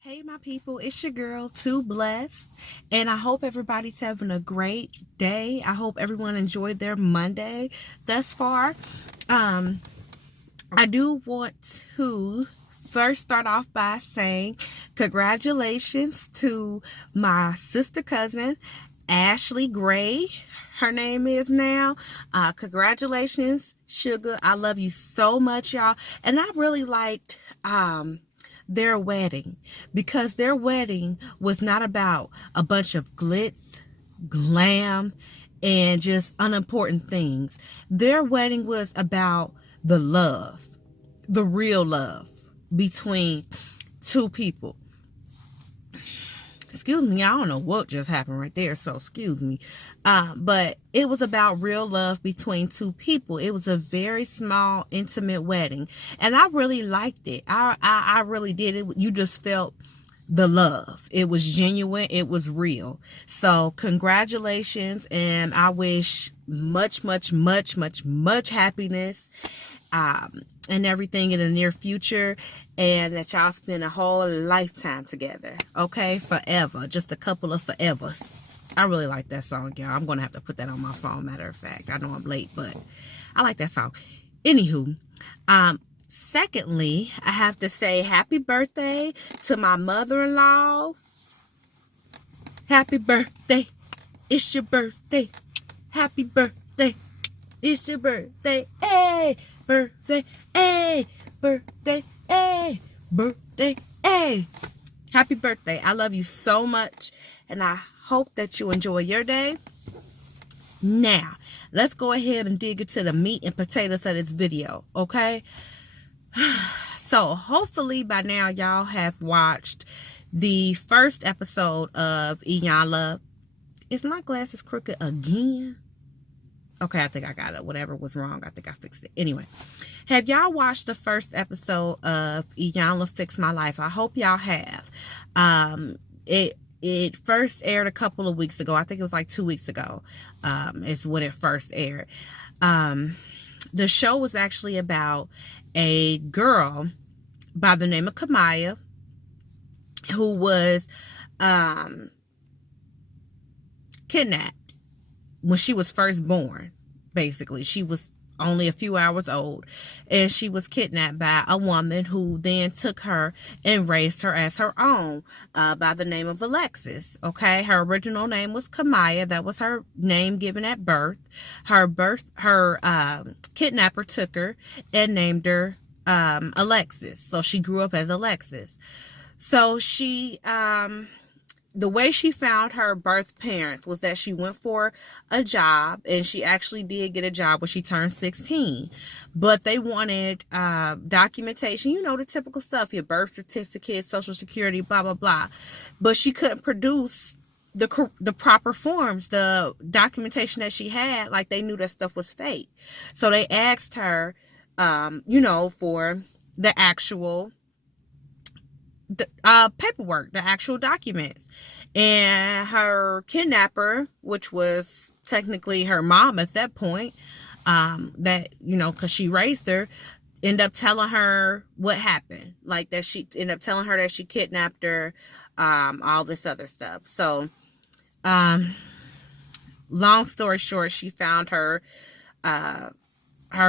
Hey, my people, it's your girl, Too Blessed, and I hope everybody's having a great day. I hope everyone enjoyed their Monday thus far. I do want to first start off by saying congratulations to my sister cousin, Ashley Gray. Her name is now. Congratulations, Sugar. I love you so much, y'all. And I really liked their wedding, because their wedding was not about a bunch of glitz, glam, and just unimportant things. Their wedding was about the love, the real love between two people. Excuse me, I don't know what just happened right there, so excuse me. But it was about real love between two people. It was a very small, intimate wedding, and I really liked it. I really did. You just felt the love. It was genuine. It was real. So congratulations, and I wish much happiness and everything in the near future, and that y'all spend a whole lifetime together. Okay, forever. Just a couple of forevers. I really like that song, y'all. I'm gonna have to put that on my phone, matter of fact. I know I'm late, but I like that song. Anywho, secondly, I have to say happy birthday to my mother-in-law. Happy birthday. It's your birthday. Happy birthday. It's your birthday. Hey, birthday. Hey, birthday. Hey, birthday. Hey. Happy birthday. I love you so much, and I hope that you enjoy your day. Now, let's go ahead and dig into the meat and potatoes of this video, okay? So, hopefully by now y'all have watched the first episode of Iyanla. Is my glasses crooked again? Okay, I think I got it. Whatever was wrong, I think I fixed it. Anyway, have y'all watched the first episode of Iyanla Fix My Life? I hope y'all have. It first aired a couple of weeks ago. I think it was like 2 weeks ago. Is when it first aired. The show was actually about a girl by the name of Kamaya, who was kidnapped when she was first born. Basically, she was only a few hours old, and she was kidnapped by a woman who then took her and raised her as her own, by the name of Alexis. Okay, her original name was Kamaya. That was her name given at birth. Her kidnapper took her and named her Alexis. So she grew up as Alexis. So she the way she found her birth parents was that she went for a job, and she actually did get a job when she turned 16. But they wanted documentation, you know, the typical stuff, your birth certificate, social security, blah, blah, blah. But she couldn't produce the proper forms, the documentation that she had. Like, they knew that stuff was fake. So they asked her, you know, for the actual paperwork, the actual documents. And her kidnapper, which was technically her mom at that point, that, you know, because she raised her, ended up telling her what happened. Like, that she ended up telling her that she kidnapped her, all this other stuff. So long story short, she found her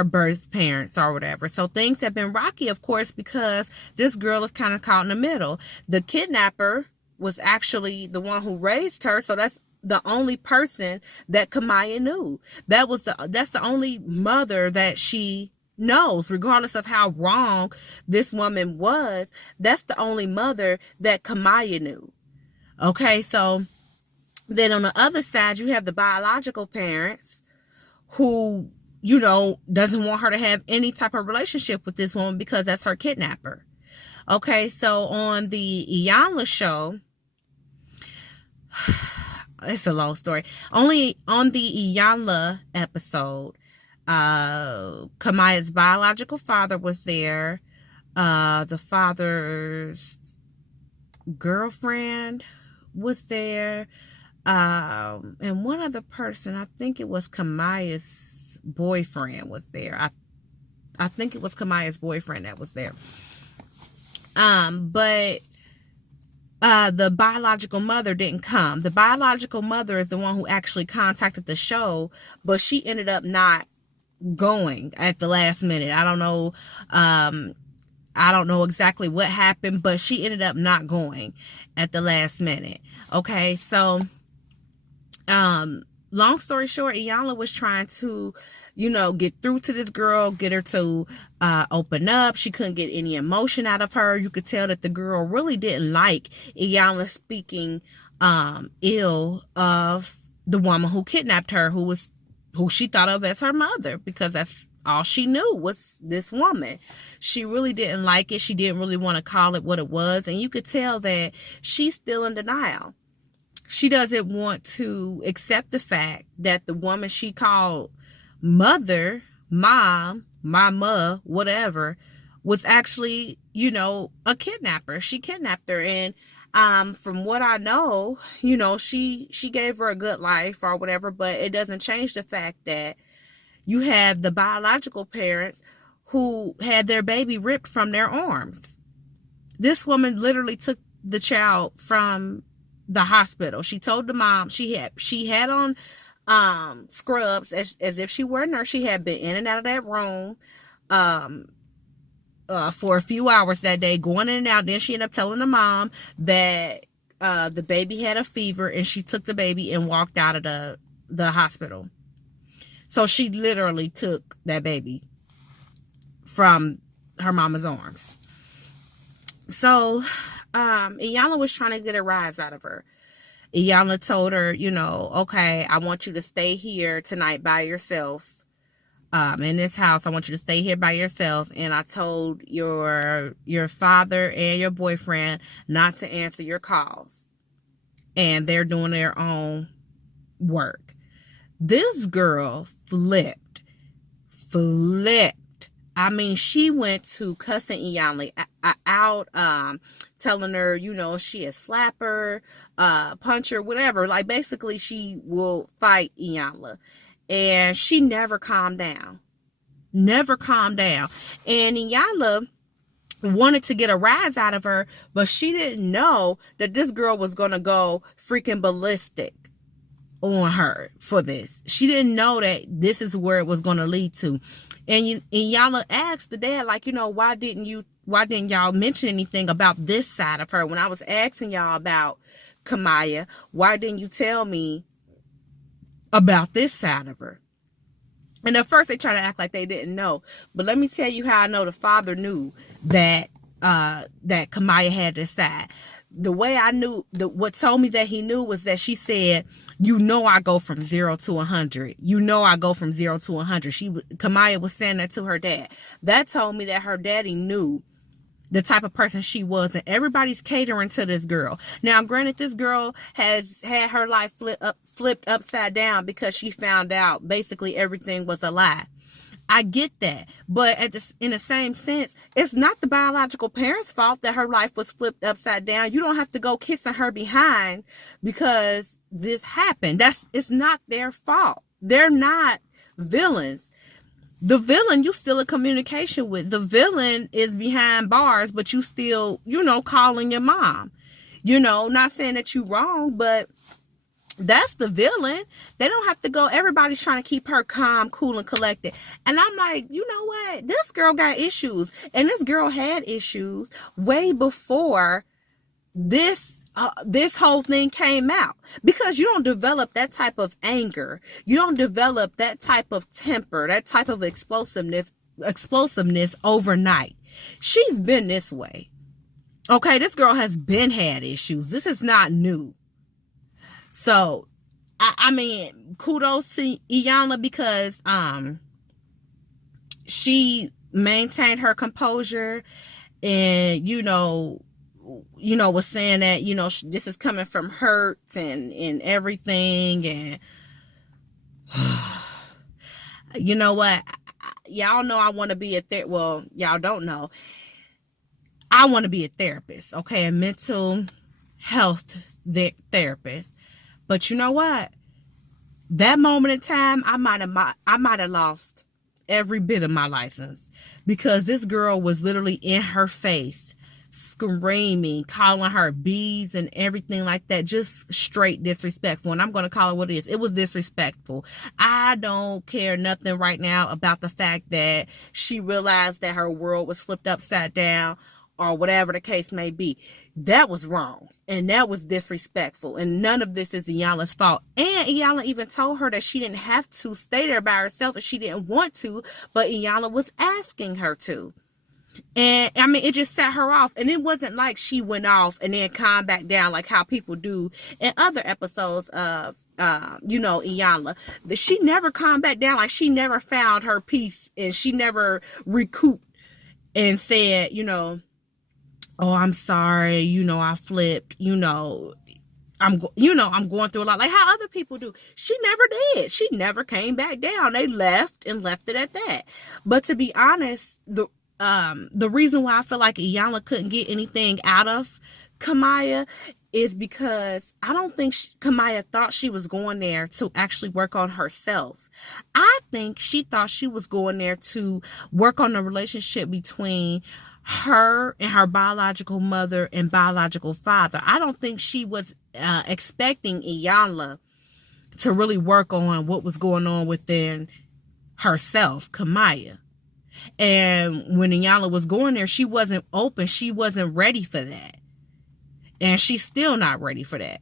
birth parents or whatever. So things have been rocky, of course, because this girl is kind of caught in the middle. The kidnapper was actually the one who raised her, so that's the only person that Kamaya knew. That's the only mother that she knows, regardless of how wrong this woman was. That's the only mother that Kamaya knew. Okay, so then on the other side, you have the biological parents who, you know, doesn't want her to have any type of relationship with this woman because that's her kidnapper. Okay, so on the Iyanla show, it's a long story. Only on the Iyanla episode, Kamaya's biological father was there. The father's girlfriend was there. And one other person, I think it was Kamaya's boyfriend, was there. I think it was Kamaya's boyfriend that was there. But the biological mother didn't come. The biological mother is the one who actually contacted the show, but she ended up not going at the last minute. I don't know exactly what happened, but she ended up not going at the last minute. Okay, so long story short, Iyanla was trying to, get through to this girl, get her to open up. She couldn't get any emotion out of her. You could tell that the girl really didn't like Iyanla speaking ill of the woman who kidnapped her, who she thought of as her mother, because that's all she knew was this woman. She really didn't like it. She didn't really want to call it what it was. And you could tell that she's still in denial. She doesn't want to accept the fact that the woman she called mother, mom, mama, whatever, was actually, a kidnapper. She kidnapped her. And from what I know, she gave her a good life or whatever, but it doesn't change the fact that you have the biological parents who had their baby ripped from their arms. This woman literally took the child from the hospital. She told the mom she had on scrubs as if she were a nurse. She had been in and out of that room for a few hours that day, going in and out. Then she ended up telling the mom that the baby had a fever, and she took the baby and walked out of the hospital. So she literally took that baby from her mama's arms. So Iyanla was trying to get a rise out of her. Iyanla told her, okay, I want you to stay here tonight by yourself. In this house, I want you to stay here by yourself. And I told your father and your boyfriend not to answer your calls. And they're doing their own work. This girl flipped. I mean, she went to cussing Iyanla out, telling her, she a slapper, punch her, whatever. Like, basically, she will fight Iyanla. And she never calmed down. And Iyanla wanted to get a rise out of her, but she didn't know that this girl was going to go freaking ballistic on her for this. She didn't know that this is where it was going to lead to. And Iyanla asked the dad, like, why didn't y'all mention anything about this side of her? When I was asking y'all about Kamaya, why didn't you tell me about this side of her? And at first they try to act like they didn't know. But let me tell you how I know the father knew that Kamaya had this side. The way I knew, what told me that he knew was that she said, I go from 0 to 100. I go from 0 to 100. Kamaya was saying that to her dad. That told me that her daddy knew the type of person she was, and everybody's catering to this girl. Now, granted, this girl has had her life flipped upside down because she found out basically everything was a lie. I get that. But in the same sense, it's not the biological parents' fault that her life was flipped upside down. You don't have to go kissing her behind because this happened. It's not their fault. They're not villains. The villain, you still in communication with. The villain is behind bars, but you still, calling your mom. Not saying that you're wrong, but that's the villain. They don't have to go. Everybody's trying to keep her calm, cool, and collected. And I'm like, you know what? This girl got issues. And this girl had issues way before this whole thing came out, because you don't develop that type of anger. You don't develop that type of temper, that type of explosiveness overnight. She's been this way. Okay, this girl has been had issues. This is not new. So, I mean, kudos to Iyanla because she maintained her composure and, was saying that, this is coming from hurt and everything. And you know what? Y'all know I want to be well, y'all don't know. I want to be a therapist, okay? A mental health therapist. But you know what? That moment in time, I might have lost every bit of my license, because this girl was literally in her face, screaming, calling her bees and everything like that, just straight disrespectful. And I'm going to call it what it is. It was disrespectful. I don't care nothing right now about the fact that she realized that her world was flipped upside down, or whatever the case may be. That was wrong. And that was disrespectful. And none of this is Iyanla's fault. And Iyanla even told her that she didn't have to stay there by herself if she didn't want to, but Iyanla was asking her to. And I mean, it just set her off. And it wasn't like she went off and then calmed back down like how people do in other episodes of Iyanla. She never calmed back down. Like, she never found her peace, and she never recouped and said, oh, I'm sorry, I flipped, I'm going through a lot, like how other people do. She never did. She never came back down. They left and left it at that. But to be honest, the reason why I feel like Iyanla couldn't get anything out of Kamaya is because I don't think Kamaya thought she was going there to actually work on herself. I think she thought she was going there to work on the relationship between her and her biological mother and biological father. I don't think she was expecting Iyanla to really work on what was going on within herself, Kamaya. And when Iyanla was going there, she wasn't open. She wasn't ready for that. And she's still not ready for that.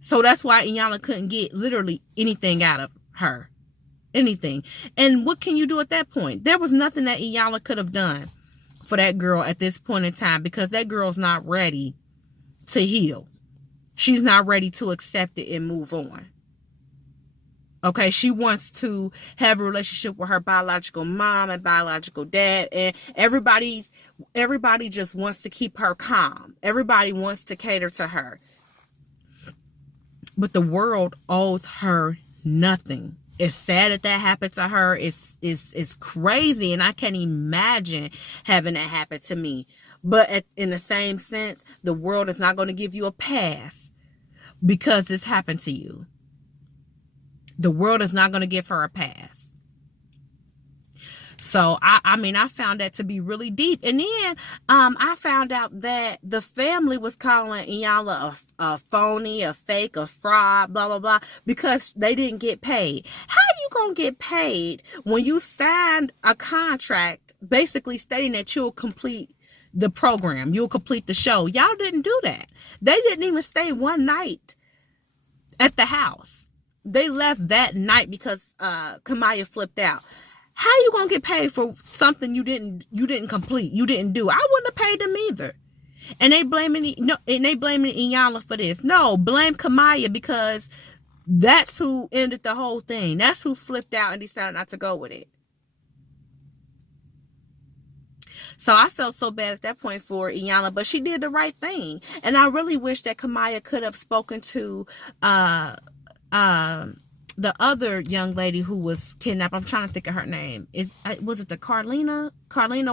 So that's why Iyanla couldn't get literally anything out of her. Anything. And what can you do at that point? There was nothing that Iyanla could have done for that girl at this point in time, because that girl's not ready to heal. She's not ready to accept it and move on. Okay, she wants to have a relationship with her biological mom and biological dad, and everybody just wants to keep her calm. Everybody wants to cater to her. But the world owes her nothing. It's sad that happened to her. It's crazy, and I can't imagine having that happen to me. But in the same sense, the world is not going to give you a pass because this happened to you. The world is not going to give her a pass. So, I found that to be really deep. And then I found out that the family was calling Iyanla a phony, a fake, a fraud, blah, blah, blah, because they didn't get paid. How you going to get paid when you signed a contract basically stating that you'll complete the program, you'll complete the show? Y'all didn't do that. They didn't even stay one night at the house. They left that night because Kamaya flipped out. How you gonna get paid for something you didn't complete, you didn't do? I wouldn't have paid them either. And they blaming Iyanla for this. No, blame Kamaya, because that's who ended the whole thing. That's who flipped out and decided not to go with it. So I felt so bad at that point for Iyanla, but she did the right thing. And I really wish that Kamaya could have spoken to the other young lady who was kidnapped. I'm trying to think of her name. Was it the Carlina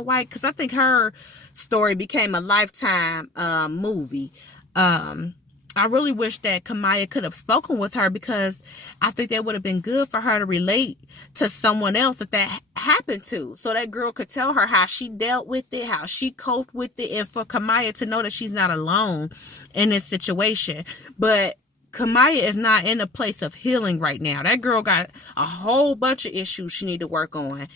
White? Because I think her story became a Lifetime movie. I really wish that Kamaya could have spoken with her, because I think that would have been good for her to relate to someone else that happened to. So that girl could tell her how she dealt with it, how she coped with it, and for Kamaya to know that she's not alone in this situation. But Kamaya is not in a place of healing right now. That girl got a whole bunch of issues she need to work on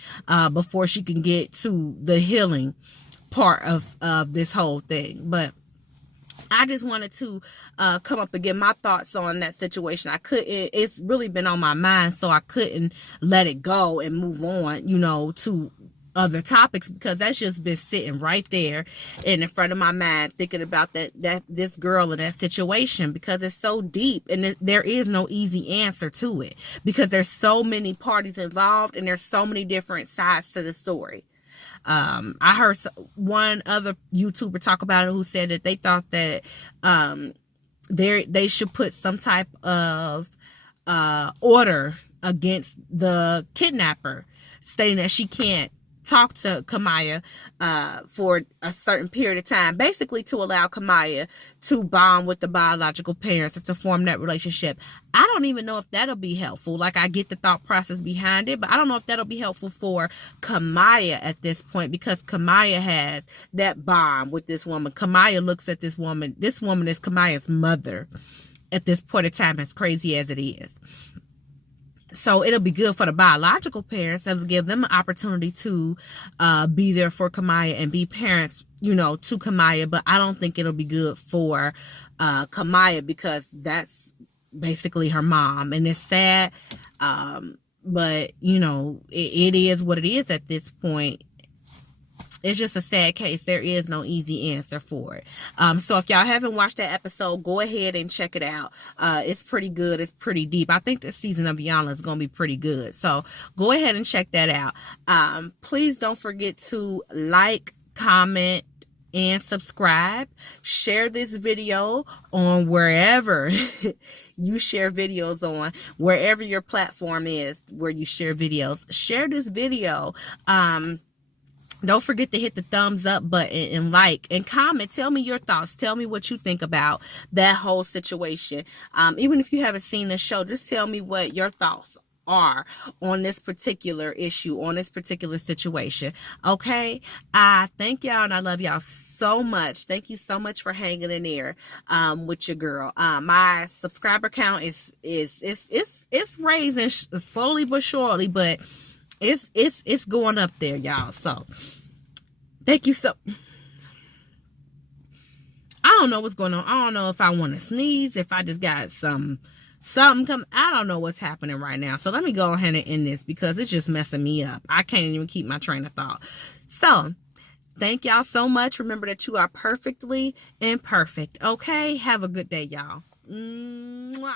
before she can get to the healing part of this whole thing. But I just wanted to come up and give my thoughts on that situation. It's really been on my mind, so I couldn't let it go and move on, to other topics, because that's just been sitting right there in front of my mind, thinking about that this girl in that situation, because it's so deep, and there is no easy answer to it, because there's so many parties involved and there's so many different sides to the story. I heard one other YouTuber talk about it, who said that they thought that they should put some type of order against the kidnapper, stating that she can't talk to Kamaya for a certain period of time, basically to allow Kamaya to bond with the biological parents and to form that relationship. I don't even know if that'll be helpful. Like, I get the thought process behind it, but I don't know if that'll be helpful for Kamaya at this point, because Kamaya has that bond with this woman. Kamaya looks at this woman. This woman is Kamaya's mother at this point in time, as crazy as it is. So it'll be good for the biological parents. It'll give them an opportunity to be there for Kamaya and be parents, you know, to Kamaya. But I don't think it'll be good for Kamaya, because that's basically her mom. And it's sad. But, you know, it is what it is at this point. It's just a sad case. There is no easy answer for it. So if y'all haven't watched that episode, go ahead and check it out. It's pretty good. It's pretty deep. I think this season of Iyanla is going to be pretty good. So go ahead and check that out. Please don't forget to like, comment, and subscribe. Share this video on wherever you share videos on, wherever your platform is where you share videos. Share this video. Don't forget to hit the thumbs up button and like and comment. Tell me your thoughts. Tell me what you think about that whole situation. Even if you haven't seen the show, just tell me what your thoughts are on this particular issue, on this particular situation. Okay? I thank y'all and I love y'all so much. Thank you so much for hanging in there with your girl. My subscriber count is raising slowly but surely, but it's going up there, y'all. So thank you. So I don't know what's going on. I don't know if I want to sneeze, if I just got something come. I don't know what's happening right now. So let me go ahead and end this, because it's just messing me up. I can't even keep my train of thought. So thank y'all so much. Remember that you are perfectly imperfect. Okay? Have a good day, y'all. Mwah.